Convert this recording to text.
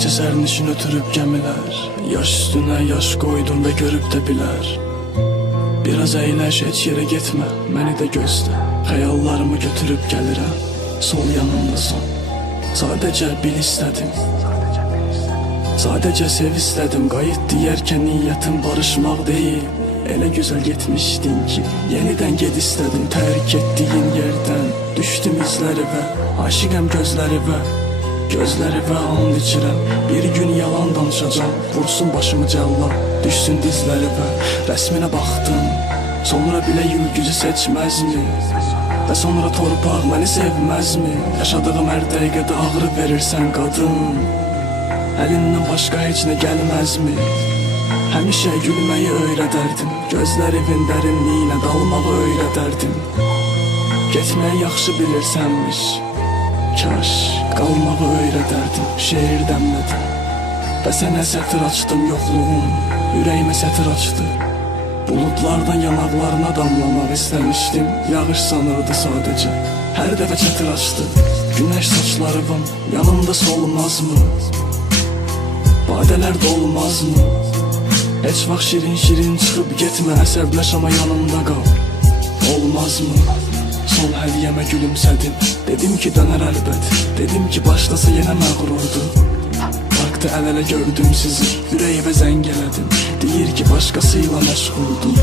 Gece sərnişin ötürüb gəmilər, yaş üstünə yaş qoydum və görüb də bilər. Biraz əyləş, heç yerə getmə, məni də gözlə. Xəyallarımı götürüb gəlirəm, sol yanımdasan. Sadəcə bil istədim, sadəcə sev istədim. Qayıt deyərkən niyyətim barışmaq deyil. Elə gözəl getmişdin ki, yenidən ged istədim. Tərk etdiyin yerdən düşdüm izləri və aşiqəm gözləri və and içirəm. Bir gün yalan danışacam, vursun başımı cəllan, düşsün dizləri və rəsminə baxdım. Sonra bilə gülgüzü seçməzmi? Və sonra torpaq məni sevməzmi? Yaşadığım hər dəqiqədə ağrı verirsən qadın, əlindən başqa heç nə gəlməzmi? Həmişə gülməyi öyrədərdim, gözlərimin dərinliyinə dalmağı öyrədərdim. Getməyi yaxşı bilirsənmiş, kaş qalmağı öyrədərdim. Şeir dəmlədim və sənə sətir açdım. Yoxluğum ürəyimə sətir açdı. Buludlardan yanaqlarına damlamaq istəmişdim. Yağış sanırdı sadəcə, hər dəfə çətir açdı. Günəş saçlarım yanımda solmazmı? Badələr dolmazmı? Heç vaxt şirin-şirin çıxıb getmə, əsəbləş amma yanımda qal. Olmazmı? Son hədiyyəmə gülümsədim. Dedim ki dönər əlbət, dedim ki başlasa yenə məğrurdu. Parkda əl-ələ gördüm sizi, ürəyimə zəng elədim. Deyir ki başqasıyla məşğuldum.